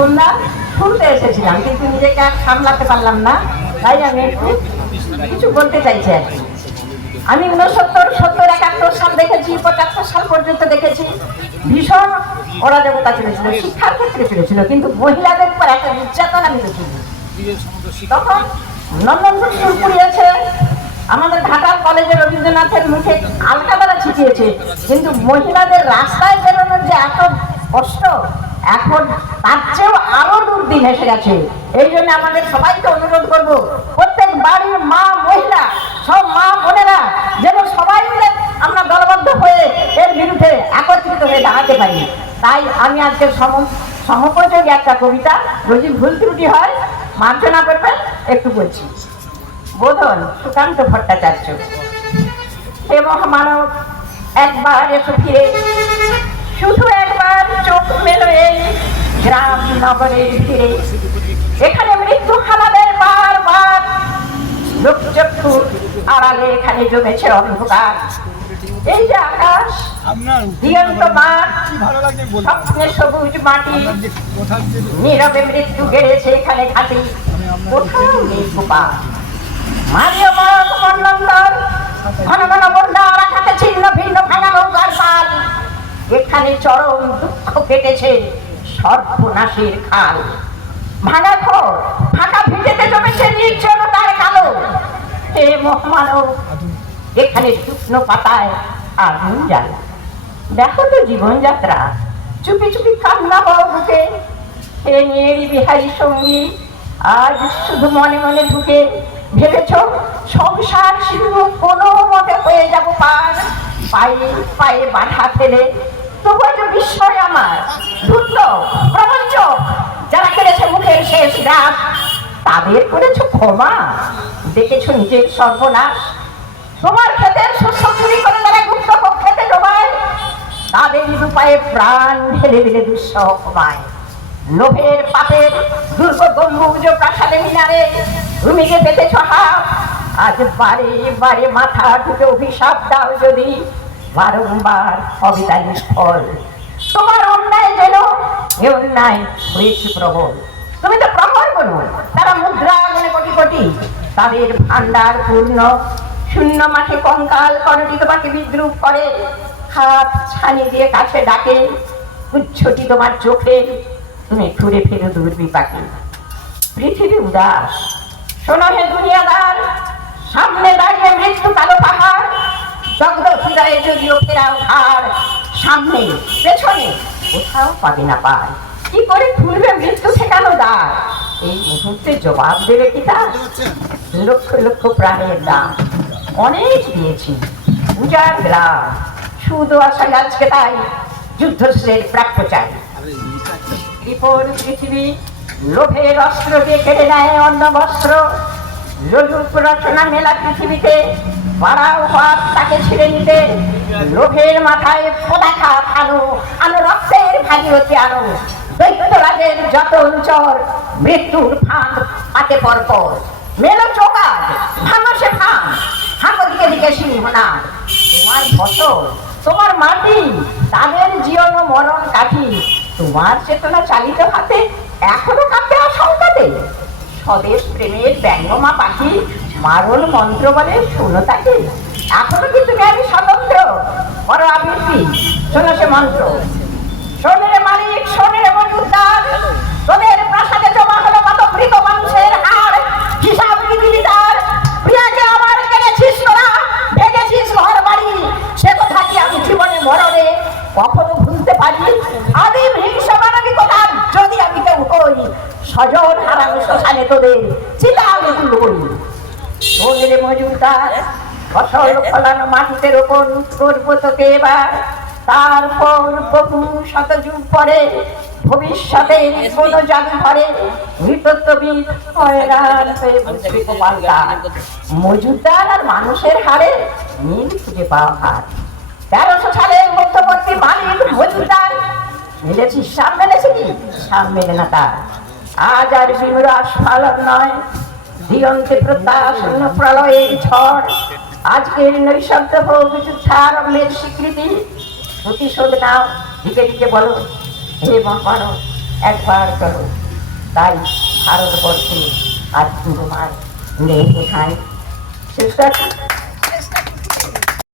শুনলাম, শুনতে এসেছিলাম, কিন্তু নিজেকে আর সামলাতে পারলাম না, তাই আমি একটু কিছু বলতে চাইছি আর কি। আমি 69, 70, 71 সাল দেখেছি, 75 সাল পর্যন্ত দেখেছি। ভীষণ অরাজকতা চলেছিল, শিক্ষার ক্ষেত্রে চলেছিল, কিন্তু মহিলাদের উপর একটা নির্যাতন আমি দেখিনি। তখন নন্দনপুর স্কুল পুড়িয়েছে, আমাদের ঘাটাল কলেজে রবীন্দ্রনাথের মুখে আলকাদারা ছিটিয়েছে, কিন্তু মহিলাদের রাস্তায় বেরোনোর যে এত কষ্ট, এখন তার চেয়েও আরো দুর্দিন এসে গেছে। এই জন্য আমাদের সবাইকে অনুরোধ করবো, প্রত্যেক বাড়ির মা, মহিলা, সব মা বোনেরা যেন সবাই মিলে আমরা দলবদ্ধ হয়ে এর বিরুদ্ধে একত্রিত হয়ে দাঁড়াতে পারি। তাই আমি আজকে সমপযোগী একটা কবিতা, যদি ভুল ত্রুটি হয় মার্জনা করবেন, একটু বলছি। বোধন, সুকান্ত ভট্টাচার্য। হে মহামানব, একবার এসো ফিরে, শুধু একবার চোখ মেলো এই গ্রাম নগরের ফিরে। এখানে মৃত্যু হানাদের বারবার, লোকচক্ষুর আড়ালে এখানে জমেছে অন্ধকার। এই যে আকাশ, দিগন্ত মাঠ, স্বপ্নে সবুজ মাটি, নীরবে মৃত্যু গেড়েছে এখানে ঘাটি, কোথাও নেই কুপা। মারিও মন্ডল, ঘন ঘন বন্যা রাখাতে ছিন্ন ভিন্ন ভাঙা নৌকার পাল। এখানে চরম দুঃখ কেটেছে সর্বনাশের খাল। ভাঙা ঘর, ফাঁকা ভিটেতে জমেছে নির্জনতার কালো। হে মহামানব, এখানে শুকনো পাতায় আগুন জ্বালা। দেখো তো জীবনযাত্রা, চুপি চুপি কান্না পাও বুকে। হে নিয়েরি বিহারী সঙ্গী, আজ শুধু মনে মনে ঢুকে ভেবেছ সংসার শুধু কোনো মতে হয়ে যাব পার। পায়ে পায়ে বাধা ফেলে তবু যে বিস্ময় আমার ধূর্ত প্রপঞ্চ, যারা করেছে মুখের শেষ রাত, তাদের করেছ ক্ষমা, দেখেছো নিজের সর্বনাশ। তোমার ক্ষেতের শস্য চুরি করে যারা গুপ্ত কক্ষেতে ডোবায়, তাদের উপায়ে প্রাণ ঢেলে দিলে দুঃসহ কমায়। লোভের পাপের দুর্গ গম্বুজ প্রাসাদে মিনারে ভূমিকে পেতেছ হাত। আজ বারে বারে মাথা ঢুকে অভিশাপ দাও যদি, বারংবার হবে তার ফল। তোমার অন্যায় যেন এ অন্যায় হয়েছে প্রবল। তুমি তো প্রহর বলো, তারা মুদ্রা মানে কোটি কোটি, তাদের ভান্ডার পূর্ণ। শূন্য মাঠে কঙ্কাল করটি তোমাকে বিদ্রুপ করে, হাত ছানি দিয়ে কাছে ডাকে উচ্ছটি তোমার চোখে, তুমি ঘুরে ফেরো দুর্বিপাকে। পৃথিবী উদাস, শোনো হে দুনিয়াদার, সামনে দাঁড়িয়ে মৃত্যু কালো পাহাড়। দগ্ধ হৃদয়ে যদিও ফেরাও ঘাড়, সামনে পেছনে কোথাও পাবে না পার। কি করে খুলবে মৃত্যু ঠেকানো দ্বার? এই মুহূর্তে জবাব দেবে কি তার? লক্ষ লক্ষ প্রাণের দাম অনেক দিয়েছি, উজাড় গ্রাম শুধু আসা আজকে, তাই যুদ্ধশ্রের প্রাপ্য চাই। বিপদ পৃথিবী লোভের অস্ত্র দিয়ে কেড়ে নেয় অন্য বস্ত্র। লোলুপ রচনা মেলা পৃথিবীতে, বাড়াও হাত তাকে ছিঁড়ে নিতে। লোভের মাথায় পতাকা আনো, আনো রক্তের ভাগীরথী আনো। দৈত্যরাজের যত অঞ্চল, মৃত্যুর ফাঁদ পাতে পরপর। মেলো চোকাজ, ভাঙো সে ফাঁদ, হাঁকো দিকে দিকে সিংহনাদ। তোমার ফসল, তোমার মাটি, তাদের জীবন ও মরণ কাঠি। তোমার চেতনা চালিত হাতে এখনো কাঁপে আশঙ্কাতে। স্বদেশ প্রেমের ব্যঙ্গমা পাখি মারণ মন্ত্র বলে শোনো তাকে। এখনো কি তুমি আমি স্বতন্ত্র, বড় আবৃত্তি শোনো সে মন্ত্র। সোনের মালিক, সোনের মজুদার, তোদের প্রাসাদে জমা হলো কত মৃত মানুষের হাড়। হিসাব পৃথিবীদার, প্রিয়াকে আমার কেড়েছিস তোরা, ভেঙেছিস ঘর বাড়ি। সে কথা কি আমি জীবনে মরণে কখনো ভুলতে পারি? আদিম হিংসা মানবিকতা যদি আমি কেউ হই, স্বজন হারানো শ্মশানে তোদের চিতা আমি তুলবই। সোনের মজুদার, ফসল ফলানো মাটিতে রোপণ করবো তোকে এবার। তারপর বহু শতযুগ পরে ভবিষ্যতে কোন জাদুঘরে মৃতত্ববিদ হয়রান হয়ে বুঝবে গোপালদা। মজুদার আর মানুষের হারে মিল খুঁজে পাওয়া হার। 1300 সালের মধ্যবর্তী মালিক মজুদার মিলেছি, সাম মেলেছে কি? সাম মেলে না তার। আজ আর বিমরাস ফালন নয়, দিগন্তে প্রত্যাশূন্য প্রলয়ের ঝড়। আজকের নৈশব্দ হোক যুদ্ধারম্ভের স্বীকৃতি। প্রতিশোধ নাও, দিকে দিকে বলো হে মহামানব, একবার চলো। তাই ভারতবর্ষে আজ 2 মাস নেই কোথায়। শেষ কথা